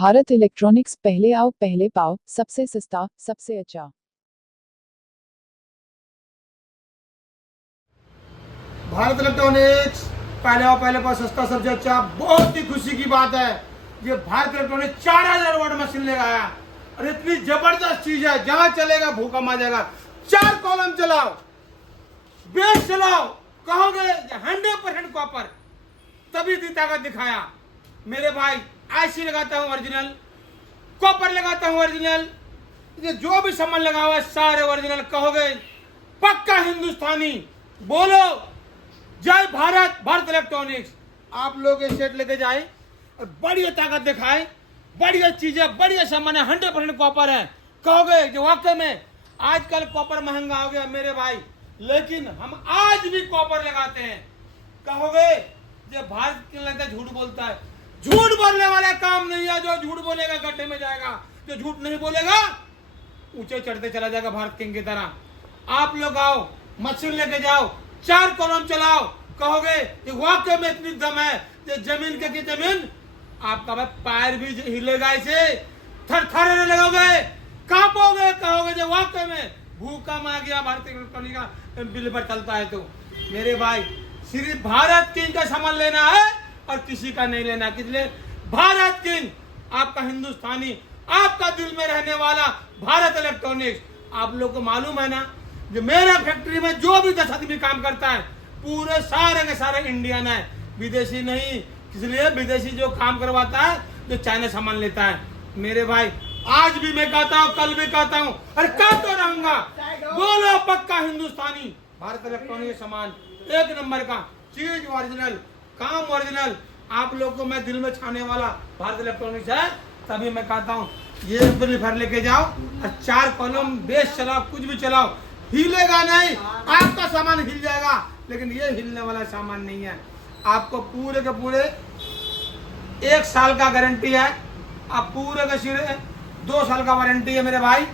Bharat electronics, पहले आओ पहले पाओ, सबसे सस्ता सबसे अच्छा। भारत इलेक्ट्रॉनिक्स, पहले आओ पहले पाओ, सस्ता सबसे अच्छा। बहुत ही खुशी की बात है, ये भारत इलेक्ट्रॉनिक्स 4000 वाट मशीन ले आया और इतनी जबरदस्त चीज है, जहां चलेगा भूकंप आ जाएगा। 4 कॉलम चलाओ, बेस चलाओ, कहोगे 100% कॉपर, तभी दी ताकत दिखाया। मेरे भाई आईसी लगाता हूं ओरिजिनल, कॉपर लगाता हूं ओरिजिनल, ये जो भी सामान लगा हुआ है सारे ओरिजिनल। कहोगे पक्का हिंदुस्तानी, बोलो जय भारत। भारत इलेक्ट्रॉनिक्स आप लोग ये सेट लेके जाए और बढ़िया ताकत दिखाए, बढ़िया चीजें, बढ़िया सामान है, 100% कॉपर है। कहोगे जो वाकई में आजकल कॉपर महंगा हो गया मेरे भाई, लेकिन हम आज भी कॉपर लगाते हैं। कहोगे ये भारत क्यों लगता है झूठ बोलता है? झूठ बोलने वाला काम नहीं है, जो झूठ बोलेगा गड्ढे में जाएगा, जो झूठ नहीं बोलेगा ऊंचे चढ़ते चला जाएगा भारत किंग की तरह। आप लोग आओ, मशीन लेके जाओ, 4 कॉलम चलाओ, कहोगे कि वाकई में इतनी दम है, ये जमीन के की जमीन आपका भाई पैर भी हिलेगा, इसे थर थर लगोगे, कांपोगे। कहोगे जो वाकई में भूकंप आ गया भारत इलेक्ट्रॉनिक का बिल पर चलता है। तो मेरे भाई सिर्फ भारत किंग का सामान लेना है और किसी का नहीं लेना। किसलिए? भारत किंग, आपका हिंदुस्तानी, आपका दिल में रहने वाला भारत इलेक्ट्रॉनिक्स। आप लोग को मालूम है ना, जो मेरा फैक्ट्री में जो भी 10 आदमी काम करता है पूरे सारे के सारे इंडियन है, विदेशी नहीं। इसलिए विदेशी जो काम करवाता है, जो चाइना सामान लेता है। मेरे भाई आज भी मैं कहता हूँ, कल भी कहता हूँ और कहता रहूंगा, बोलो पक्का हिंदुस्तानी। भारत इलेक्ट्रॉनिक सामान एक नंबर का, चीज ओरिजिनल, काम ओरिजिनल। आप लोग को मैं दिल में छाने वाला भारत इलेक्ट्रॉनिक्स है। तभी मैं कहता हूँ ये एम्पलीफायर लेके जाओ और 4 कॉलम बेस चलाओ, कुछ भी चलाओ, हिलेगा नहीं। आपका सामान हिल जाएगा, लेकिन ये हिलने वाला सामान नहीं है। आपको पूरे के पूरे 1 साल का गारंटी है, आप पूरे के सिरे 2 साल का वारंटी है मेरे भाई।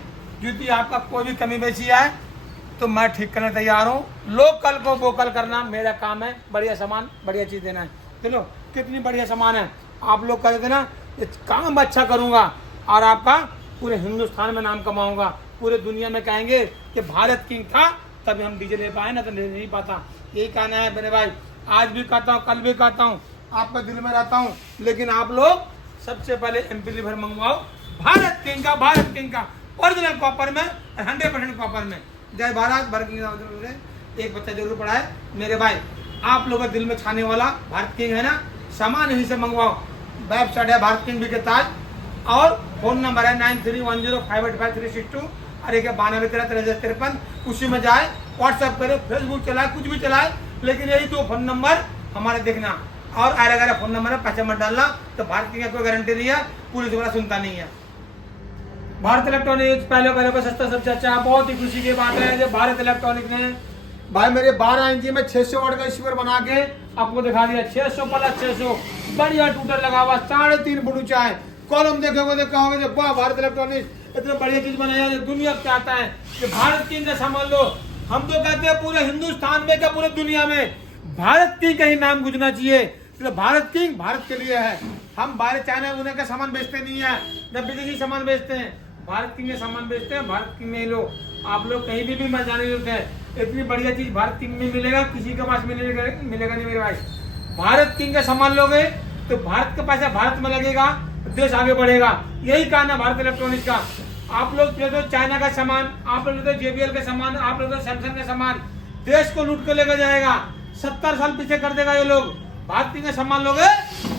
यदि आपका कोई भी कमी बेची है तो मैं ठीक करने तैयार हूँ। लोकल को वोकल करना मेरा काम है, बढ़िया सामान बढ़िया चीज देना है। चलो कितनी बढ़िया सामान है, आप लोग कर देना, ये काम अच्छा करूँगा और आपका पूरे हिंदुस्तान में नाम कमाऊंगा। पूरे दुनिया में कहेंगे कि भारत किंग था, तभी हम डीजे ले पाए, ना तो नहीं पाता। यही कहना है मेरे भाई, आज भी कहता हूँ, कल भी कहता हूँ, आपका दिल में रहता हूँ। लेकिन आप लोग सबसे पहले एम्पलीफायर मंगवाओ भारत किंग का, भारत किंग का ओरिजिनल कॉपर में, 100% कॉपर में। जय भारत। भारत किंग एक बच्चा जरूर पढ़ा है मेरे भाई। आप लोगों के दिल में छाने वाला भारत किंग है ना, सामान यहीं से मंगवाओ। वेबसाइट है भारत किंग विके ताज और फोन नंबर है 9310585362 और 921353 उसी में जाए, व्हाट्सएप करे, फेसबुक चलाए, कुछ भी चलाए, लेकिन यही 2 फोन नंबर हमारे देखना। और अगर फोन नंबर है पैसे मत डालना, तो भारत किंग का कोई गारंटी नहीं है, पुलिस वाला सुनता नहीं है। भारत इलेक्ट्रॉनिक्स पहले पर सस्ता सबसे अच्छा। बहुत ही खुशी की बात है, जो भारत इलेक्ट्रॉनिक ने भाई मेरे 12 इंची में 600 वाट का स्पीकर बना के आपको दिखा दिया। 600 प्लस 600 बढ़िया टूटर लगा हुआ, 3.5 फुट ऊंचा है। कॉलम देखोगे तो कहोगे वाह भारत इलेक्ट्रॉनिक्स इतने बढ़िया चीज बनाया है, दुनिया चाहता है कि भारत किंग का सामान लो। हम तो कहते हैं पूरे हिंदुस्तान में क्या पूरे दुनिया में भारत किंग का ही नाम गूंजना चाहिए। तो भारत किंग भारत के लिए है। हम बाहर चाइना उन्हें का सामान बेचते नहीं है, न विदेशी सामान बेचते हैं, भारत किंग के सामान बेचते हैं। भारत किंग में लो, आप लोग कहीं भी मत जाने देते हैं। इतनी बढ़िया चीज भारत किंग में मिलेगा, किसी के पास मिलेगा नहीं मेरे भाई। भारत किंग का सामान लोगे तो भारत का पैसा भारत में लगेगा, देश आगे बढ़ेगा। यही कारण है भारत इलेक्ट्रॉनिक्स का। आप लोग ले दो चाइना का सामान, आप लोग ले दो JBL का सामान, आप लोग सैमसंग का सामान, देश को लूट कर लेकर जाएगा। 70 साल पीछे कर देगा ये लोग। भारत किंग का सामान लोगे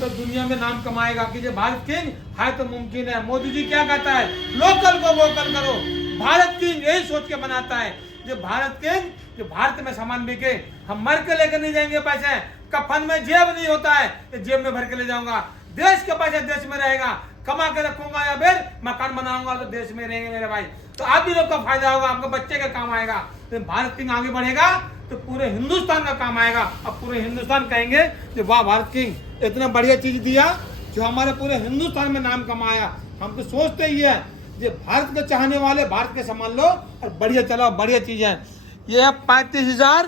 तो दुनिया में नाम कमाएगा कि जो भारत किंग है तो मुमकिन है। मोदी जी क्या कहता है? लोकल को वोकल करो। भारत किंग यही सोच के बनाता है, जो भारत किंग जो भारत में सामान बिके। हम मर के लेकर नहीं जाएंगे पैसे, कफन में जेब नहीं होता है, जेब में भर के ले जाऊंगा। देश के पैसे देश में रहेगा, कमा के रखूंगा या फिर मकान बनाऊंगा तो देश में रहेंगे मेरे भाई। तो आप भी लोग का फायदा होगा, आपके बच्चे का काम आएगा। तो भारत किंग आगे बढ़ेगा तो पूरे हिंदुस्तान का काम आएगा। अब पूरे हिंदुस्तान कहेंगे कि वाह भारत किंग इतना बढ़िया चीज दिया जो हमारे पूरे हिंदुस्तान में नाम कमाया। हम तो सोचते ही है ये भारत के चाहने वाले भारत के सामान लो और बढ़िया चलाओ, बढ़िया चीज है। ये है 35,000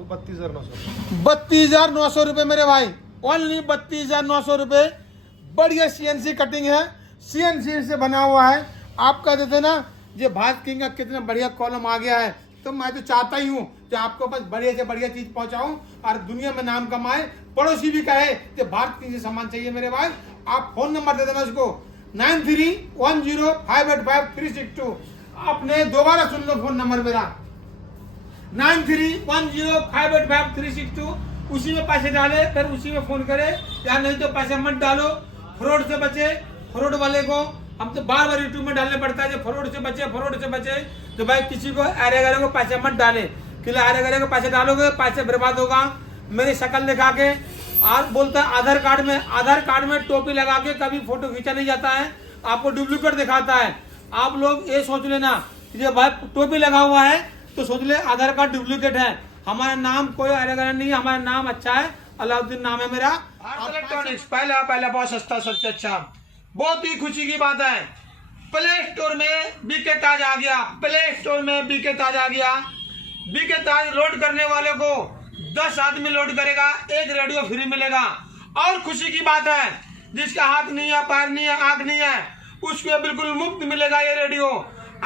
32,900 रुपए मेरे भाई, ओनली 32,900 रुपए। बढ़िया सीएनसी कटिंग है, सीएनसी से बना हुआ है। आप कहते थे ना ये भारत किंग का कितना बढ़िया कॉलम आ गया है, तो मैं तो चाहता ही हूँ कि आपको बस बढ़िया से बढ़िया चीज पहुंचाऊं और दुनिया में नाम कमाए, पड़ोसी भी कहे कि भारत किंग से सामान चाहिए मेरे भाई। आप फोन नंबर दे देना उसको 9310585362। आपने दोबारा सुन लो फोन नंबर मेरा 9310585362। उसी में पैसे डाले, फिर उसी में फोन करे, या नहीं तो पैसे मत डालो, फ्रॉड से बचे। फ्रॉड वाले को हम तो बार बार यूट्यूब में डालने पड़ता है, फ्रॉड से बचे, फ्रॉड से बचे। तो भाई किसी को अरे गरे को पैसे मत डाले, कि अरे गरे को पैसे डालोगे पैसे बर्बाद होगा। मेरी शक्ल दिखा के और बोलता है आधार कार्ड में टोपी लगा के कभी फोटो खींचा नहीं जाता है, आपको डुप्लीकेट दिखाता है। आप लोग ये सोच लेना ये भाई टोपी लगा हुआ है तो सोच ले आधार कार्ड डुप्लीकेट है। हमारा नाम कोई अरे गरे नहीं है, हमारा नाम अच्छा है, अलाउद्दीन नाम है मेरा। इलेक्ट्रॉनिक्स पहला बहुत सस्ता, सबसे अच्छा। बहुत ही खुशी की बात है, प्ले स्टोर में बीके ताज आ गया। प्ले स्टोर में बीके ताज आ गया। बीके ताज लोड करने वाले को 10 आदमी लोड करेगा, एक रेडियो फ्री मिलेगा। और खुशी की बात है, जिसका हाथ नहीं है, पैर नहीं है, आंख नहीं है, उसको बिल्कुल मुफ्त मिलेगा ये रेडियो।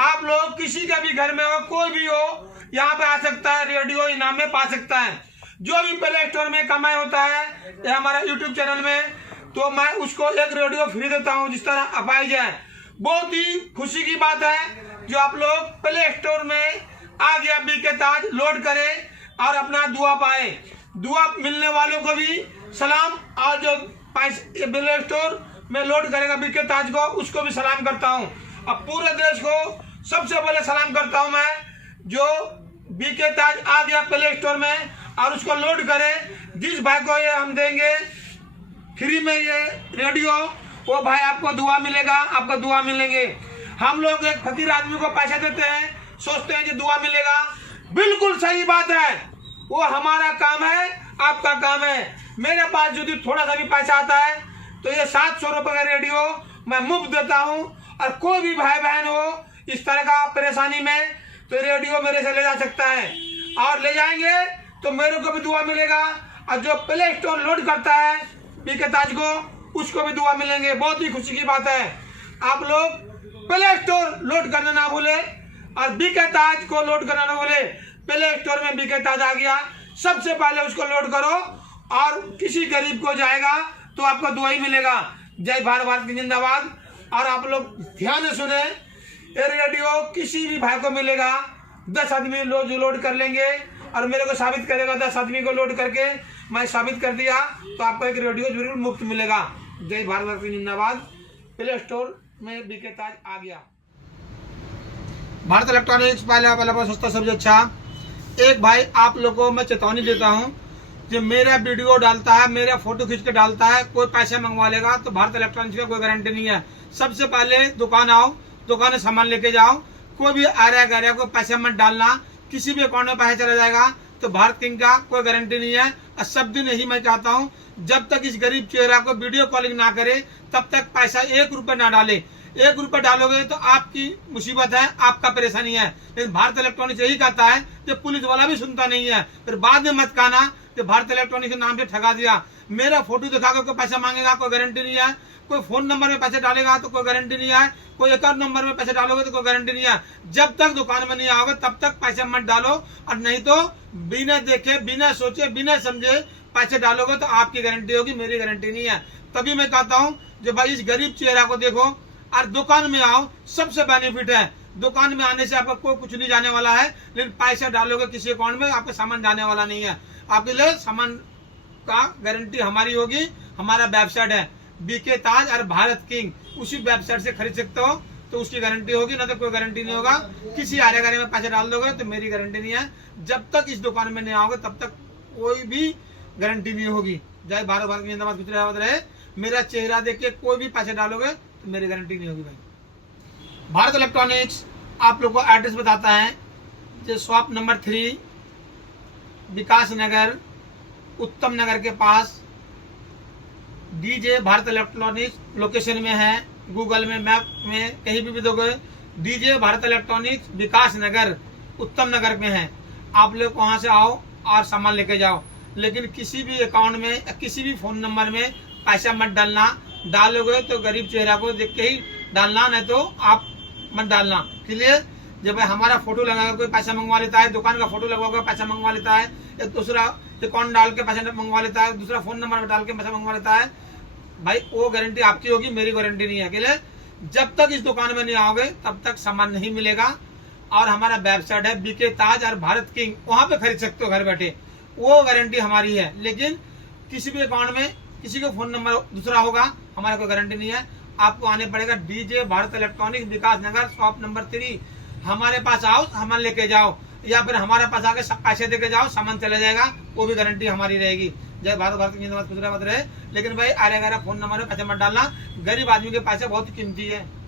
आप लोग किसी का भी घर में हो, कोई भी हो, यहाँ पे आ सकता है, रेडियो इनाम में पा सकता है। जो भी प्ले स्टोर में कमाई होता है ये हमारा यूट्यूब चैनल में, तो मैं उसको एक रेडियो फ्री देता हूँ, जिस तरह अपाइज है। बहुत ही खुशी की बात है जो आप लोग प्ले स्टोर में आ गया बीके ताज, लोड करें और अपना दुआ पाए। दुआ मिलने वालों को भी सलाम, और जो प्ले स्टोर में लोड करेगा बीके ताज को, उसको भी सलाम करता हूं। अब पूरे देश को सबसे पहले सलाम करता हूं मैं, जो बीके ताज आ गया प्ले स्टोर में और उसको लोड करे। जिस भाई को ये हम देंगे फ्री में ये रेडियो, वो भाई आपको दुआ मिलेगा, आपको दुआ मिलेंगे। हम लोग एक फकीर आदमी को पैसे देते हैं, सोचते हैं कि दुआ मिलेगा। बिल्कुल सही बात है, वो हमारा काम है, आपका काम है। मेरे पास यदि थोड़ा सा भी पैसा आता है तो ये 700 रुपए का रेडियो मैं मुफ्त देता हूँ। और कोई भी भाई बहन हो इस तरह का परेशानी में, तो रेडियो मेरे से ले जा सकता है, और ले जाएंगे तो मेरे को भी दुआ मिलेगा। और जो प्ले स्टोर लोड करता है बीके ताज को, उसको भी दुआ मिलेंगे। बहुत ही खुशी की बात है। आप लोग प्ले स्टोर लोड करना ना भूले और बीके ताज को लोड करना ना भूले। प्ले स्टोर में बीके ताज आ गया, सबसे पहले उसको लोड करो, और किसी गरीब को जाएगा तो आपको दुआ ही मिलेगा। जय भारत की जिंदाबाद। और आप लोग ध्यान से सुने, ये रेडियो किसी भी भाई को मिलेगा। 10 आदमी लोड कर लेंगे और मेरे को साबित करेगा, 10 आदमी को लोड करके मैं साबित कर दिया तो आपको एक रेडियो जरूर मुफ्त मिलेगा। जय भारत की जिंदाबाद। प्ले स्टोर में बीके ताज आ गया। भारत इलेक्ट्रॉनिक्स पहला बहुत सस्ता, सबसे अच्छा। एक भाई आप लोगों को मैं चेतावनी देता हूं, जो मेरा वीडियो डालता है, मेरा फोटो खींच के डालता है, कोई पैसे मंगवा लेगा तो भारत इलेक्ट्रॉनिक्स का कोई गारंटी नहीं है। सबसे पहले दुकान आओ, दुकान से सामान लेके जाओ। कोई भी आर्या गैरिया को पैसे मत डालना, किसी भी अकाउंट में पैसा चला जाएगा तो भारत किंग का कोई गारंटी नहीं है। और सब दिन यही मैं चाहता हूँ, जब तक इस गरीब चेहरा को वीडियो कॉलिंग ना करे तब तक पैसा 1 रुपए ना डाले। 1 रुपए डालोगे तो आपकी मुसीबत है, आपका परेशानी है। लेकिन भारत इलेक्ट्रॉनिक्स यही कहता है कि पुलिस वाला भी सुनता नहीं है। फिर बाद में मत कहना कि भारत इलेक्ट्रॉनिक्स के नाम से ठगा दिया। मेरा फोटो दिखाकर कोई पैसा मांगेगा, कोई गारंटी नहीं है। कोई फोन नंबर में पैसे डालेगा तो कोई गारंटी नहीं है। कोई अकाउंट नंबर में पैसे डालोगे तो कोई गारंटी नहीं है। जब तक दुकान में नहीं आओगे तब तक पैसे मत डालो, और नहीं तो बिना देखे, बिना सोचे, बिना समझे पैसे डालोगे तो आपकी गारंटी होगी, मेरी गारंटी नहीं है। तभी मैं कहता हूँ जो भाई इस गरीब चेहरा को देखो और दुकान में आओ, सबसे बेनिफिट है। दुकान में आने से आपका कोई कुछ नहीं जाने वाला है, लेकिन पैसा डालोगे किसी अकाउंट में आपका सामान जाने वाला नहीं है। आपके लिए सामान का गारंटी हमारी होगी। हमारा वेबसाइट है बीके ताज और भारत किंग, उसी वेबसाइट से खरीद सकते हो तो उसकी गारंटी होगी, ना तो कोई गारंटी नहीं होगा। किसी आरे गारे में पैसे डाल दोगे तो मेरी गारंटी नहीं है। जब तक इस दुकान में नहीं आओगे तब तक कोई भी गारंटी नहीं होगी। जय भारत की जिंदाबाद, गुजरात रहे। मेरा चेहरा देख के कोई भी पैसे डालोगे तो मेरी गारंटी नहीं होगी भाई। भारत इलेक्ट्रॉनिक्स आप लोग को एड्रेस बताता है, जो शॉप नंबर 3 विकास नगर, उत्तम नगर के पास डीजे भारत इलेक्ट्रॉनिक्स लोकेशन में है। गूगल में, मैप में कहीं भी दोगे डीजे भारत इलेक्ट्रॉनिक्स विकास नगर, उत्तम नगर में है। आप लोग वहां से आओ और सामान लेके जाओ, लेकिन किसी भी अकाउंट में, किसी भी फोन नंबर में पैसा मत डालना। डालोगे तो गरीब चेहरा को देख के ही डालना, नहीं तो आप मत डालना। क्लियर? जब भाई हमारा फोटो लगा कोई पैसा मंगवा लेता है, दुकान का फोटो लगा पैसा मंगवा लेता है, या दूसरा अकाउंट डाल के पैसा मंगवा लेता है, दूसरा फोन नंबर डाल के पैसा मंगवा लेता है, भाई वो गारंटी आपकी होगी, मेरी गारंटी नहीं है। क्लियर? जब तक इस दुकान में नहीं आओगे तब तक सामान नहीं मिलेगा। और हमारा वेबसाइट है बीके ताज और भारत किंग, वहां पे खरीद सकते हो घर बैठे, वो गारंटी हमारी है। लेकिन किसी भी अकाउंट में किसी का फोन नंबर दूसरा होगा, हमारा कोई गारंटी नहीं है। आपको आने पड़ेगा डीजे भारत इलेक्ट्रॉनिक विकास नगर शॉप नंबर 3, हमारे पास आओ, सामान लेके जाओ, या फिर हमारे पास आके पैसे देके जाओ, सामान चला जाएगा, वो भी गारंटी हमारी रहेगी। जय भारत, भारत की जिंदाबाद, खुश रहे। लेकिन भाई 11 फोन नंबर में पैसे मत डालना, गरीब आदमी के पैसे बहुत कीमती है।